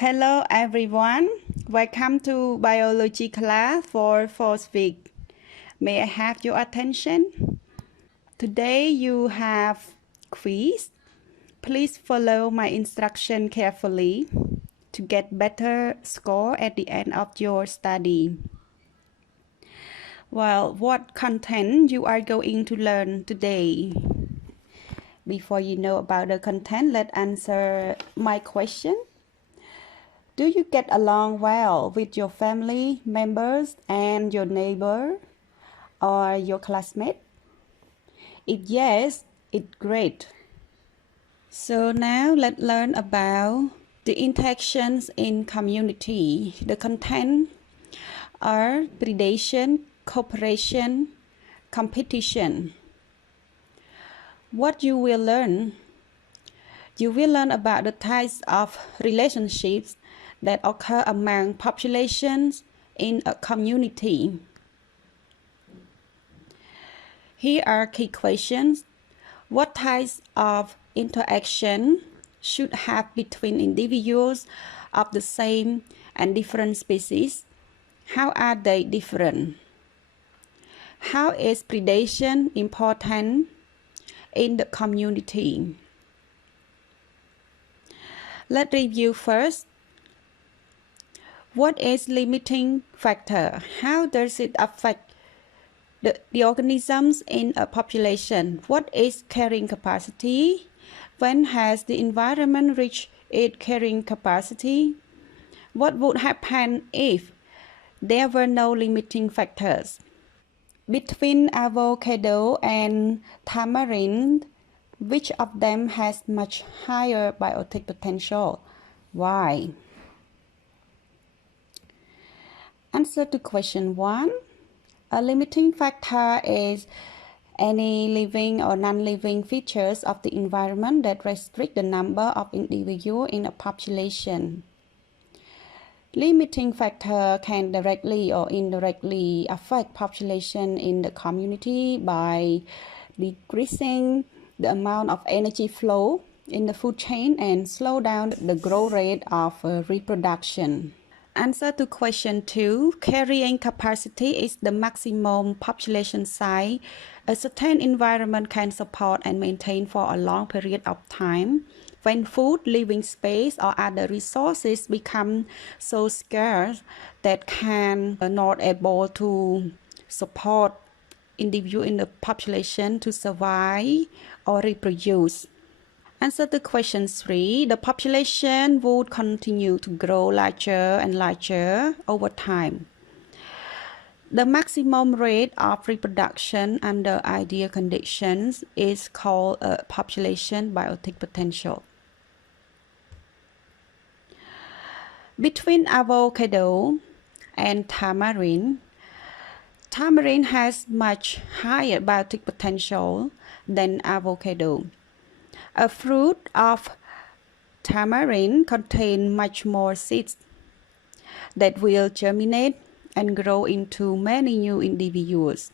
Hello everyone, welcome to biology class for fourth week. May I have your attention? Today you have quiz. Please follow my instruction carefully to get better score at the end of your study. Well, what content you are going to learn today? Before you know about the content, let's answer my question. Do you get along well with your family members and your neighbor or your classmate? If yes, it's great. So now let's learn about the interactions in community. The content are predation, cooperation, competition. What you will learn? You will learn about the types of relationships that occur among populations in a community. Here are key questions. What types of interaction should have between individuals of the same and different species? How are they different? How is predation important in the community? Let's review first. What is limiting factor? How does it affect the organisms in a population? What is carrying capacity? When has the environment reached its carrying capacity? What would happen if there were no limiting factors? Between avocado and tamarind, which of them has much higher biotic potential? Why? Answer to question 1. A limiting factor is any living or non-living features of the environment that restrict the number of individuals in a population. Limiting factor can directly or indirectly affect population in the community by decreasing the amount of energy flow in the food chain and slow down the growth rate of reproduction. Answer to question 2. Carrying capacity is the maximum population size a certain environment can support and maintain for a long period of time. When food, living space, or other resources become so scarce that can not able to support individual in the population to survive or reproduce. Answer to question 3. The population would continue to grow larger and larger over time. The maximum rate of reproduction under ideal conditions is called a population biotic potential. Between avocado and tamarind, tamarind has much higher biotic potential than avocado. A fruit of tamarind contains much more seeds that will germinate and grow into many new individuals,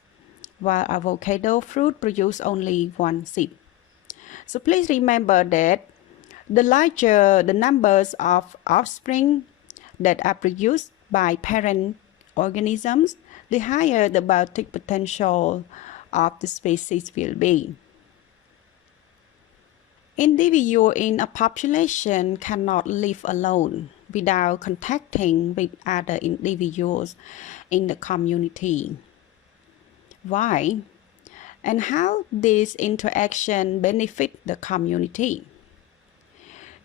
while avocado fruit produce only one seed. So please remember that the larger the numbers of offspring that are produced by parent organisms, the higher the biotic potential of the species will be. Individuals in a population cannot live alone without contacting with other individuals in the community. Why? And how this interaction benefit the community?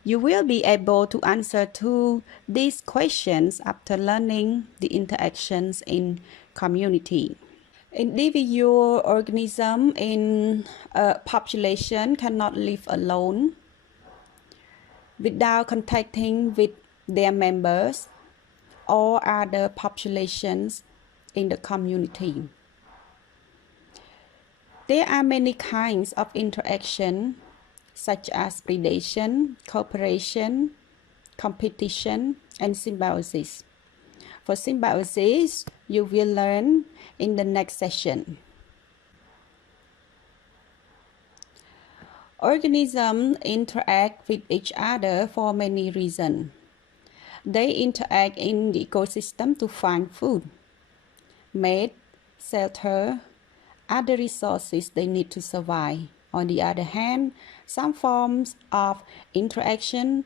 You will be able to answer to these questions after learning the interactions in community. Individual organisms in a population cannot live alone without contacting with their members or other populations in the community. There are many kinds of interaction such as predation, cooperation, competition, and symbiosis. For symbiosis, you will learn in the next session. Organisms interact with each other for many reasons. They interact in the ecosystem to find food, mate, shelter, other resources they need to survive. On the other hand, some forms of interaction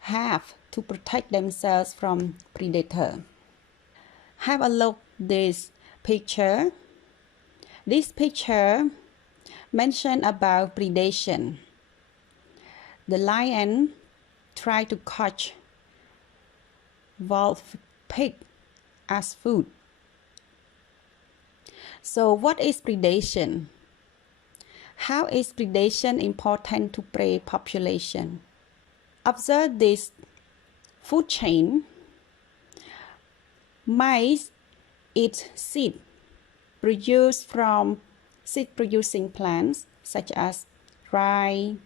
have to protect themselves from predator. Have a look at this picture. This picture mentions about predation. The lion tried to catch wolf pig as food. So what is predation? How is predation important to prey population? Observe this food chain. Mice eat seed produced from seed-producing plants such as rye,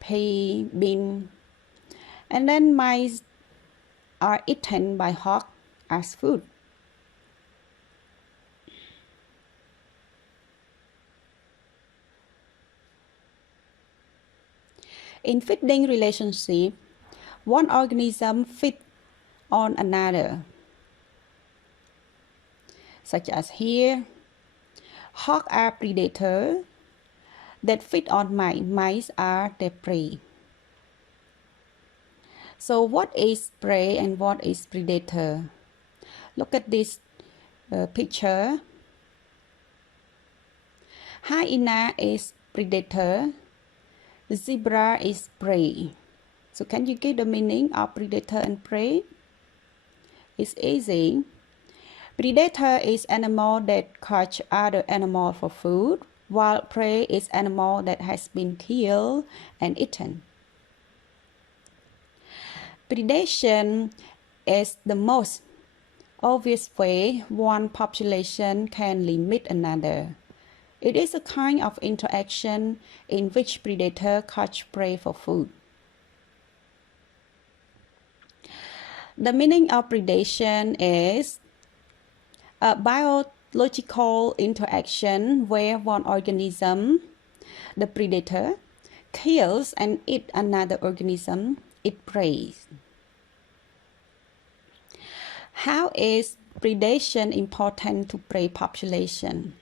pea, bean, and then mice are eaten by hawks as food. In feeding relationship, one organism feeds on another, such as here, hawks are predators that feed on mice. Mice are their prey. So what is prey and what is predator? Look at this picture. Hyena is predator. Zebra is prey. So can you give the meaning of predator and prey? It's easy. Predator is animal that catch other animal for food, while prey is animal that has been killed and eaten. Predation is the most obvious way one population can limit another. It is a kind of interaction in which predator catch prey for food. The meaning of predation is a biological interaction where one organism, the predator, kills and eats another organism it preys. How is predation important to prey population?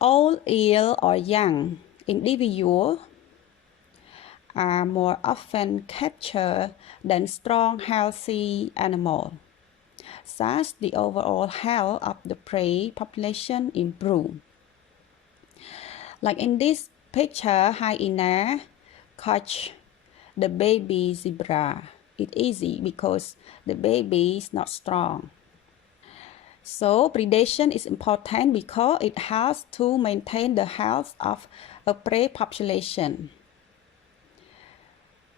Old, ill, or young individuals are more often captured than strong, healthy animals. Thus, the overall health of the prey population improves. Like in this picture, hyena catch the baby zebra. It's easy because the baby is not strong. So predation is important because it helps to maintain the health of a prey population.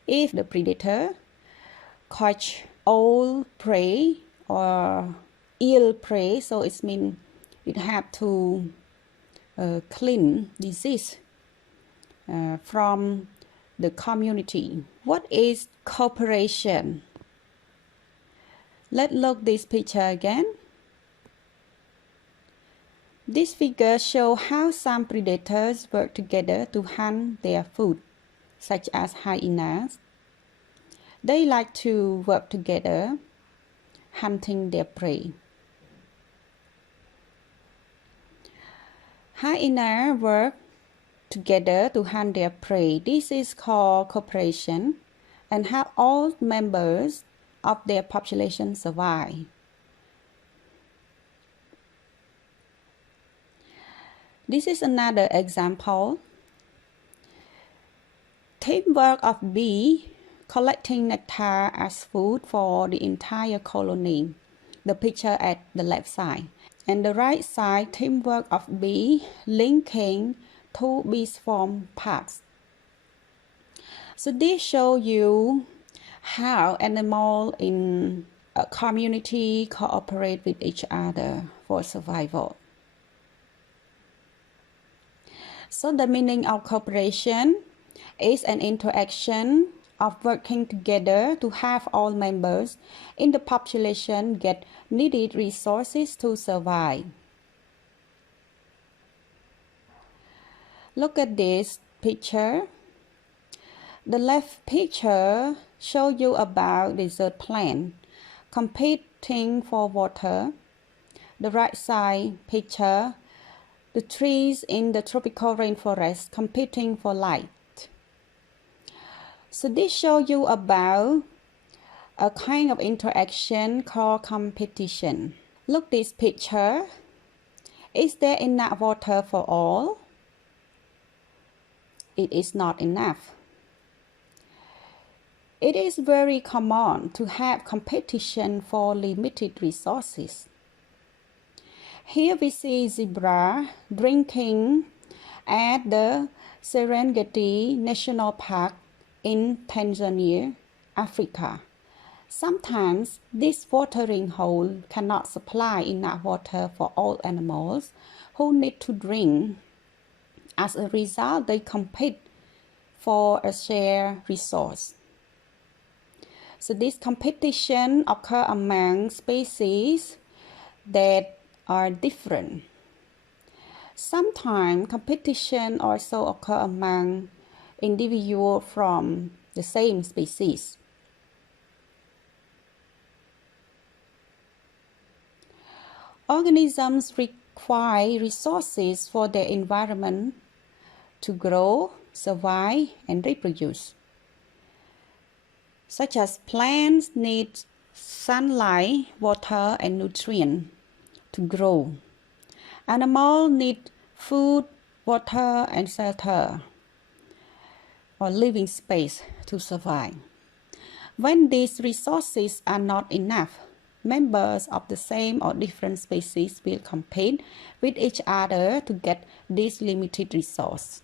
If the predator catch old prey or ill prey, so it means it have to clean disease from the community. What is cooperation? Let's look this picture again. This figure shows how some predators work together to hunt their food, such as hyenas. They like to work together, hunting their prey. Hyenas work together to hunt their prey. This is called cooperation, and how all members of their population survive. This is another example. Teamwork of bees collecting nectar as food for the entire colony. The picture at the left side. And the right side, teamwork of bees linking two bee-swarm parts. So this shows you how animals in a community cooperate with each other for survival. So the meaning of cooperation is an interaction of working together to have all members in the population get needed resources to survive. Look at this picture. The left picture shows you about desert plant competing for water. The right side picture, the trees in the tropical rainforest competing for light. So this shows you about a kind of interaction called competition. Look this picture. Is there enough water for all? It is not enough. It is very common to have competition for limited resources. Here we see zebra drinking at the Serengeti National Park in Tanzania, Africa. Sometimes this watering hole cannot supply enough water for all animals who need to drink. As a result, they compete for a shared resource. So this competition occurs among species that are different. Sometimes competition also occurs among individuals from the same species. Organisms require resources for their environment to grow, survive, and reproduce. Such as plants need sunlight, water, and nutrients to grow. Animals need food, water, and shelter, or living space to survive. When these resources are not enough, members of the same or different species will compete with each other to get this limited resource.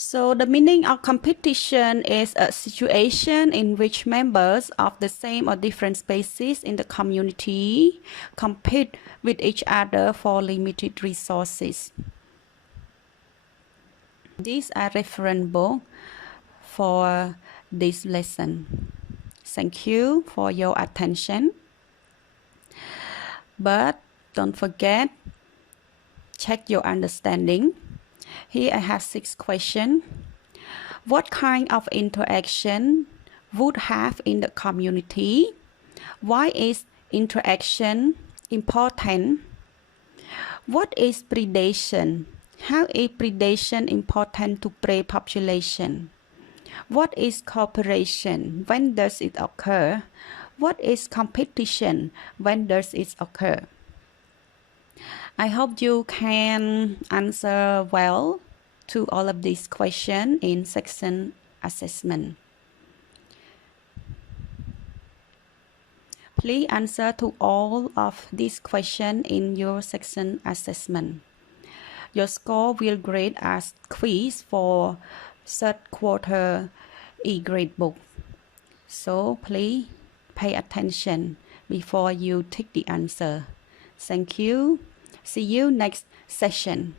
So the meaning of competition is a situation in which members of the same or different species in the community compete with each other for limited resources. These are reference books for this lesson. Thank you for your attention. But don't forget, check your understanding. Here I have 6 questions. What kind of interaction would have in the community? Why is interaction important? What is predation? How is predation important to prey population? What is cooperation? When does it occur? What is competition? When does it occur? I hope you can answer well to all of these questions in section assessment. Please answer to all of these questions in your section assessment. Your score will grade as quiz for third quarter E-grade book. So please pay attention before you take the answer. Thank you. See you next session.